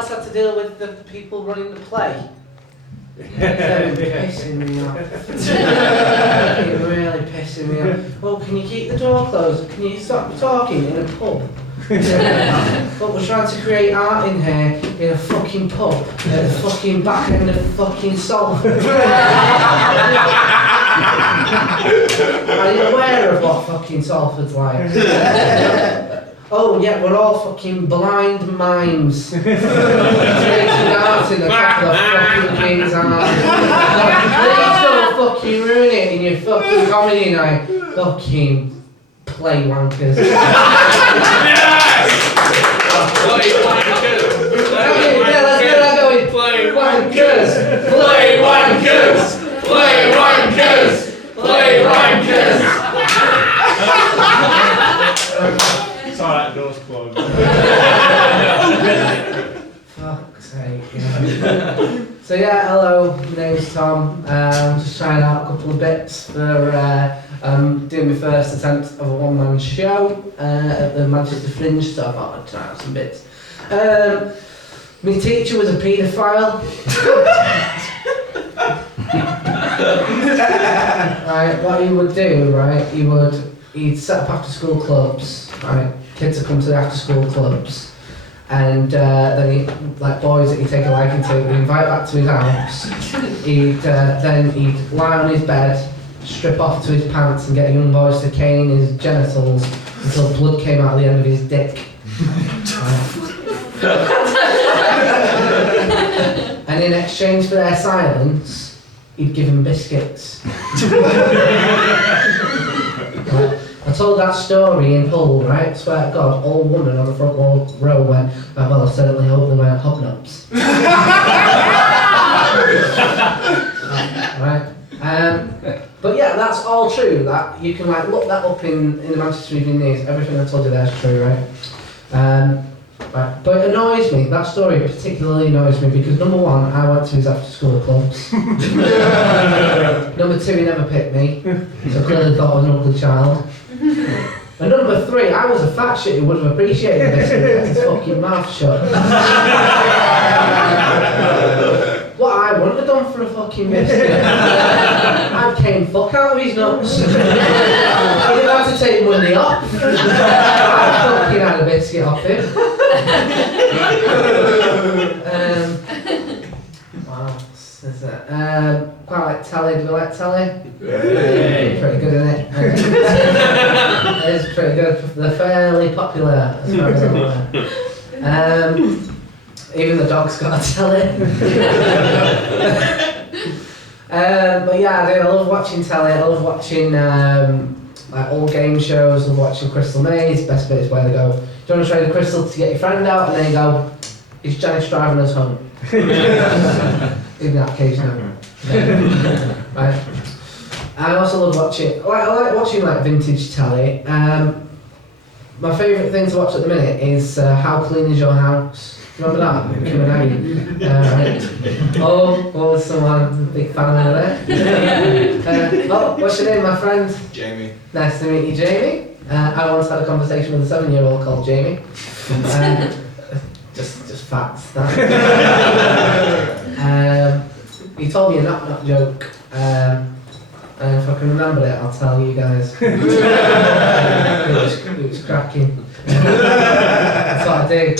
else had to deal with the people running the play. They're pissing me off. They're really pissing me off. Well, can you keep the door closed? Can you stop talking in a pub? But we're trying to create art in here in a fucking pub at the fucking back end of fucking Salford. Are you aware of what fucking Salford's like? Oh yeah, we're all fucking blind mimes. Creating art in the top of the fucking King's Arms. Please don't fucking ruin it in your fucking comedy night. Fucking play wankers. Yes! Play wankers! Yeah, let's get that going. Play wankers! Play wankers! Play wankers! Play wankers! Sorry, that door's closed. Fuck's sake, yeah. So yeah, hello, my name's Tom. Just trying out a couple of bits for doing my first attempt of a one-man show at the Manchester Fringe, so I thought I'd try out some bits. My teacher was a paedophile. Right, what he would do, right, he'd set up after school clubs, right, kids would come to the after school clubs, and then he'd boys that he'd take a liking to, he'd invite back to his house, then he'd lie on his bed, strip off to his pants and get young boys to cane his genitals until blood came out of the end of his dick. And in exchange for their silence, he'd give them biscuits. I told that story in Hull, right? I swear to God, old woman on the front row went, oh, well, I certainly hope they weren't hobnobs. Right? But yeah, that's all true. That you can look that up in the Manchester Evening News. Everything I told you there is true, right? Right? But it annoys me. That story particularly annoys me because number one, I went to his after-school clubs. Number two, he never picked me, so clearly thought I was an ugly child. And number three, I was a fat shit who would have appreciated this and kept his fucking mouth shut. What I wouldn't have done for a fucking biscuit. I'd cane fuck out of his nuts. He didn't have to take money off. I fucking had a biscuit off him. What else is it? Quite like telly. Do you like telly? Yeah. Pretty good, isn't it? It's pretty good. They're fairly popular as far as I'm aware. Even the dog's got a telly. But yeah, I love watching telly. I love watching old game shows. I love watching Crystal Maze. Best bit is where they go, do you want to trade a crystal to get your friend out? And then you go, is Janice driving us home? In that case, no. Right. I also love watching, I like watching vintage telly. My favourite thing to watch at the minute is How Clean Is Your House? Remember that? Right. Oh, someone, big fan over there. What's your name, my friend? Jamie. Nice to meet you, Jamie. I once had a conversation with a 7-year-old called Jamie. Just facts. He told me a knock-knock joke. And if I can remember it, I'll tell you guys. It was cracking. That's what I do.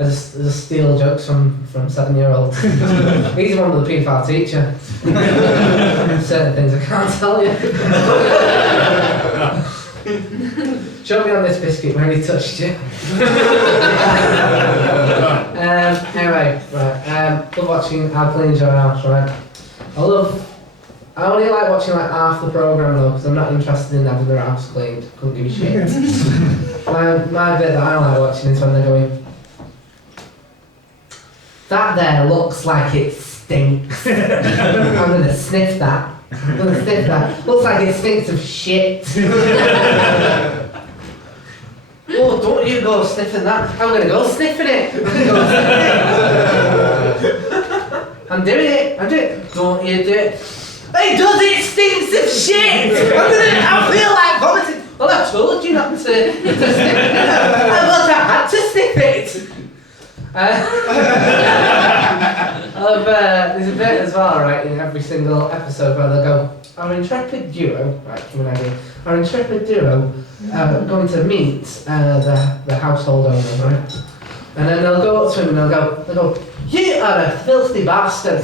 I just steal jokes from 7-year-olds. He's one with the paedophile teacher. Certain things I can't tell you. Show me on this biscuit where he touched you. Anyway, right. Love watching How Clean Is Your House, right? I only like watching half the programme though, because I'm not interested in having their house cleaned. Couldn't give a shit. My bit that I like watching is when they're going, that there looks like it stinks. I'm gonna sniff that. Looks like it stinks of shit. Oh, don't you go sniffing that. I'm gonna go sniffing it. I'm doing it. Don't you do it. It does, it stinks of shit! I feel like vomiting. Well, I told you not to sniff it. But I had to sniff it. There's a bit as well, right, in every single episode where they'll go, our intrepid duo, right, give me an idea, our intrepid duo going to meet the household owner, right? And then they'll go up to him and they'll go, you are a filthy bastard.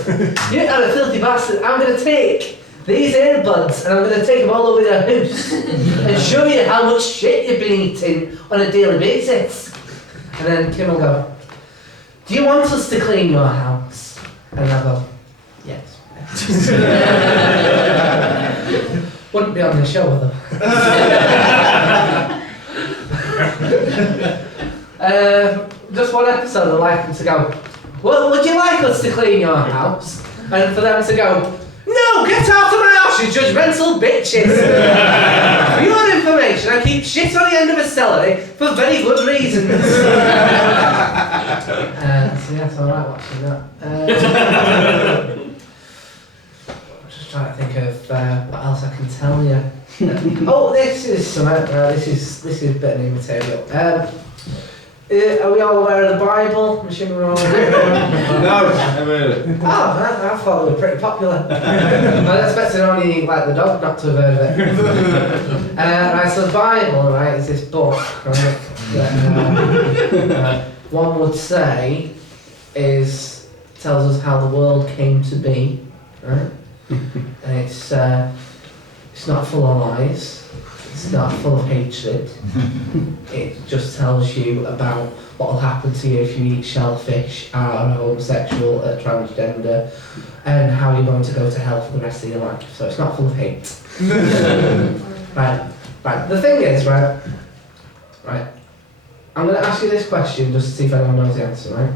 You are a filthy bastard. I'm going to take these earbuds and I'm going to take them all over your house and show you how much shit you've been eating on a daily basis. And then Kim will go, do you want us to clean your house? And I'll go, yes. Wouldn't be on the show though. Just one episode I'd like them to go, well, would you like us to clean your house? And for them to go, no, get out of my house, you judgmental bitches! For your information, I keep shit on the end of a celery for very good reasons. So yes, I like watching that. I'm just trying to think of what else I can tell you. Oh, this is this is a bit of new material. Are we all aware of the Bible? I'm assuming we're all aware of the Bible. No, never heard it. Oh, I thought they were pretty popular. I was expecting only like the dog not to have heard of it. Right, so the Bible, right, is this book, right, that one would say tells us how the world came to be, right? And it's not full of lies. It's not full of hatred. It just tells you about what will happen to you if you eat shellfish, are homosexual, transgender, and how you're going to go to hell for the rest of your life. So it's not full of hate. Right. The thing is, right. I'm going to ask you this question just to see if anyone knows the answer, right?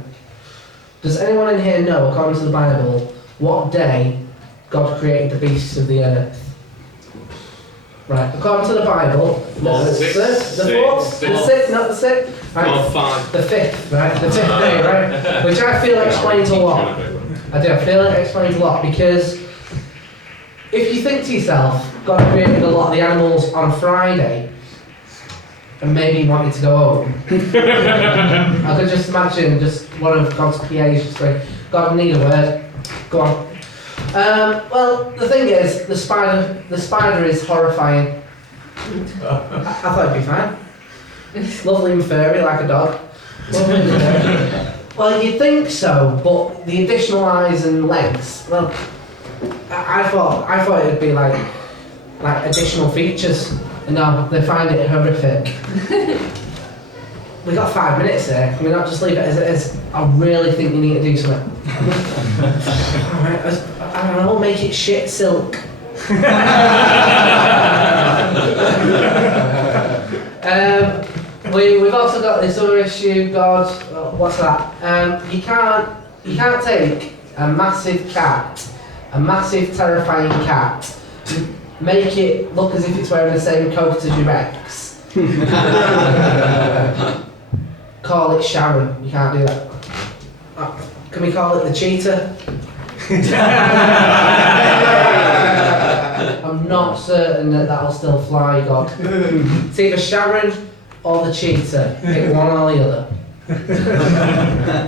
Does anyone in here know, according to the Bible, what day God created the beasts of the earth? Right, according to the Bible, the sixth, not the sixth, right? The fifth, right? The fifth day, right? Which I feel explains a lot. I do, I feel it explains a lot because if you think to yourself, God created a lot of the animals on a Friday and maybe he wanted to go home. I could just imagine just one of God's PAs just going, God, I need a word, go on. Well, the thing is, the spider is horrifying. I thought it'd be fine. Lovely and furry like a dog. Lovely and furry. Well, you'd think so, but the additional eyes and legs, well, I thought it'd be like additional features. No, they find it horrific. We got 5 minutes there. Can we not just leave it as it is? I really think you need to do something. Alright, I don't know, make it shit silk. We've also got this other issue, God, what's that? You can't take a massive cat, a massive terrifying cat, make it look as if it's wearing the same coat as your ex. Call it Sharon, you can't do that. Can we call it the cheetah? I'm not certain that'll still fly, God. It's either Sharon or the cheetah. Pick one or the other.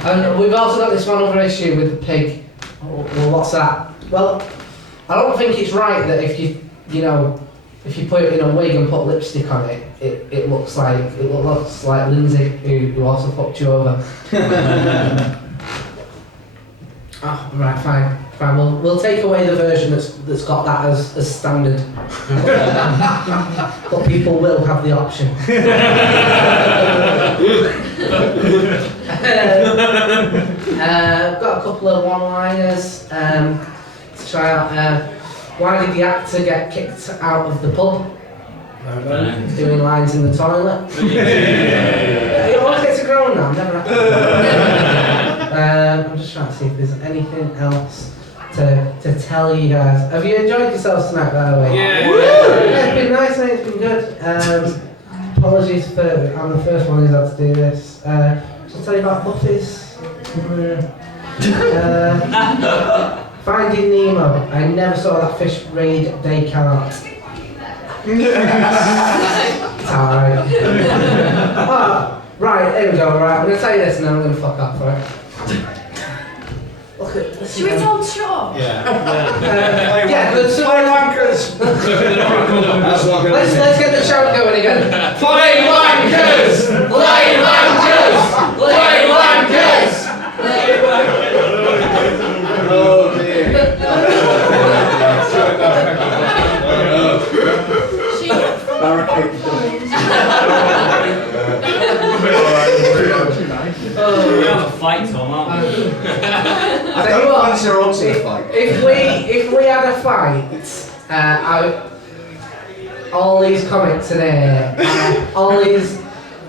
And we've also got this one other issue with the pig. Well, what's that? Well, I don't think it's right that if you put it in a wig and put lipstick on it, it looks like Lindsay, who also fucked you over. Oh, right, fine. We'll take away the version that's got that as standard. But people will have the option. Got a couple of one-liners to try out. Why did the actor get kicked out of the pub? Doing lines in the toilet. You always get to grow now, never happened. I'm just trying to see if there's anything else to tell you guys. Have you enjoyed yourselves tonight, by the way? Yeah. It's been nice, mate. It's been good. Apologies for I'm the first one who's had to do this. Shall I tell you about Buffy's? Finding Nemo. I never saw that fish raid Descartes. It's alright. Right, here we go, right? I'm going to tell you this and then I'm going to fuck off, right? Look at this. Should we tell him to shut up? Yeah, but so Wankers! let's get the shout going again. Play wankers! Play wankers! Play wankers! Oh dear. Barricade the We're having a fight, Tom, aren't we? I don't fancy her on to the fight. If we had a fight, all these comics in here, all these,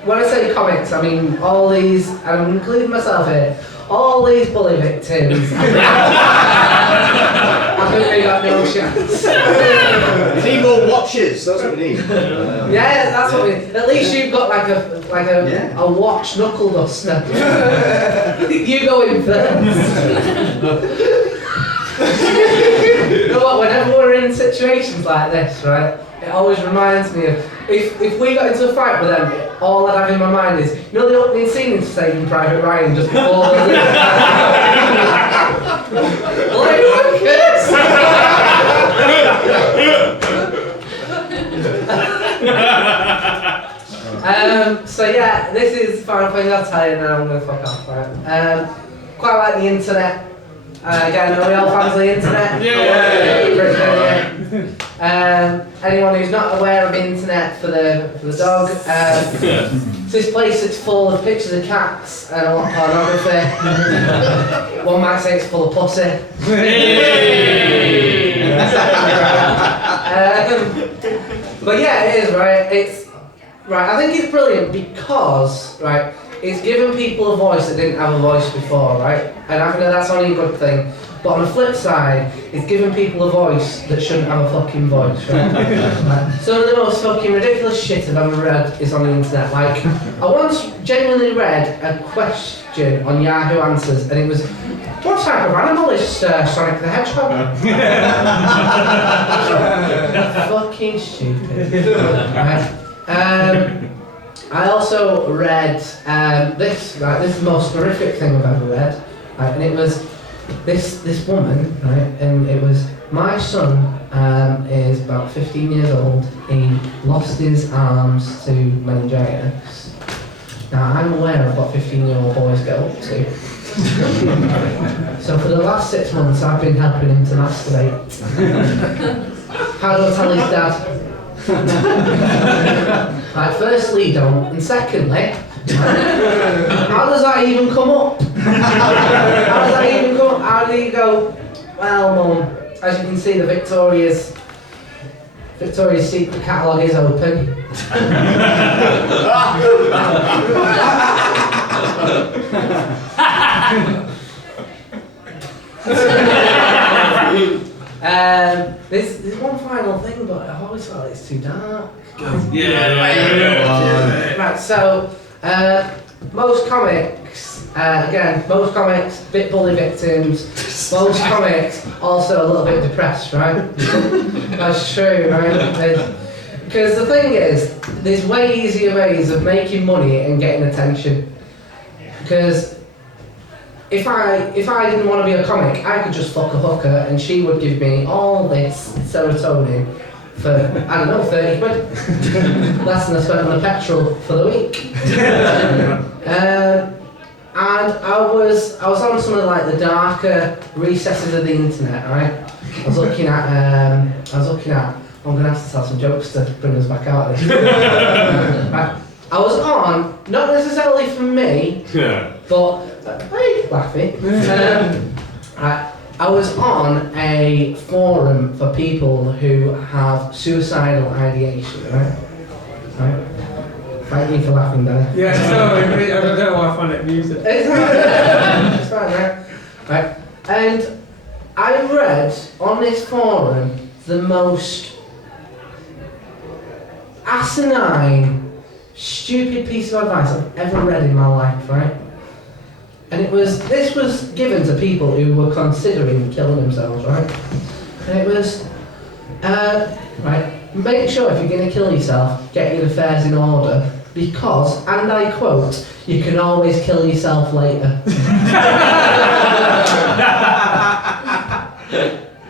when I say comics, I mean all these, and I'm including myself here, all these bully victims, I think they got no chance. We need more watches, that's what we need. Yeah, that's what we, at least you've got like a Yeah. a watch knuckle duster. You go in first. You know what, whenever we're in situations like this, right, it always reminds me of, if we got into a fight with them, all I'd have in my mind is, you know the opening scene in Saving Private Ryan just before the like, wankers! So yeah, this is the final thing I'll tell you and then I'm going to fuck off, right? Quite like the internet. Again, are we all fans of the internet? Yeah. Anyone who's not aware of the internet for the dog, it's this place that's full of pictures of cats and a lot of pornography. One might say it's full of pussy. But yeah, it is, right? It's right. I think it's brilliant because, right, it's given people a voice that didn't have a voice before, right? And I think that's only a good thing. But on the flip side, it's given people a voice that shouldn't have a fucking voice, right? Like, some of the most fucking ridiculous shit I've ever read is on the internet. Like, I once genuinely read a question on Yahoo Answers, and it was, what type of animal is Sonic the Hedgehog? Fucking stupid. Right? I also read this. Right, this is the most horrific thing I've ever read. Right, and it was this woman. Right, and it was, my son is about 15 years old. He lost his arms to meningitis. Now I'm aware of what 15-year-old boys get up to. So for the last 6 months I've been helping him to masturbate. How do I tell his dad? Right, firstly, don't, and secondly, how does that even come up? How does that even come up? How do you go, well, Mum, as you can see, the Victoria's Secret catalogue is open. There's one final thing, but I always felt it's too dark. Right, so most comics, bit bully victims. Most comics also a little bit depressed, right? That's true, right? Because the thing is, there's way easier ways of making money and getting attention. Because if I didn't want to be a comic, I could just fuck a hooker and she would give me all this serotonin for, I don't know, 30 quid. Less than I spent on the petrol for the week. And I was on some of like the darker recesses of the internet, right? I was looking at, I'm going to have to tell some jokes to bring us back out of this. Right. I was on, not necessarily for me, but, hey, Laffy. I was on a forum for people who have suicidal ideation, right? Thank you for laughing, Danny. Yeah, so I don't know why I find it amusing. It's fine, right? And I read on this forum the most asinine, stupid piece of advice I've ever read in my life, right? And this was given to people who were considering killing themselves, right? And it was, right, make sure if you're going to kill yourself, get your affairs in order. because, and I quote, you can always kill yourself later.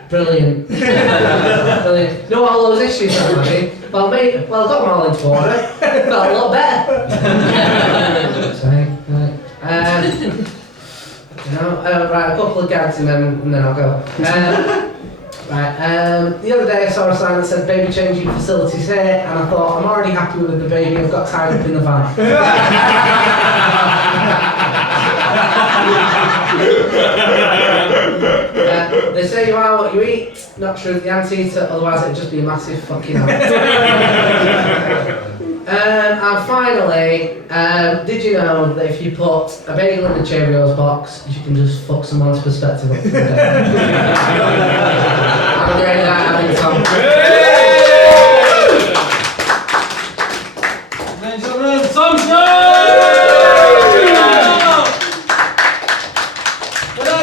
Brilliant. Brilliant. You know what all those issues are, Maggie? Well, mate, I got them all into order. Felt a lot better. Sorry, right. Right, a couple of gags and then I'll go. Right, the other day I saw a sign that said baby changing facilities here, and I thought, I'm already happy with the baby I've got tied up in the van. They say you are what you eat, not true of the anteater, otherwise it'd just be a massive fucking hell. And finally, did you know that if you put a bagel in a Cheerios box, you can just fuck someone's perspective up for the day? Have a great night, having Tom. Ladies and gentlemen, Thompson!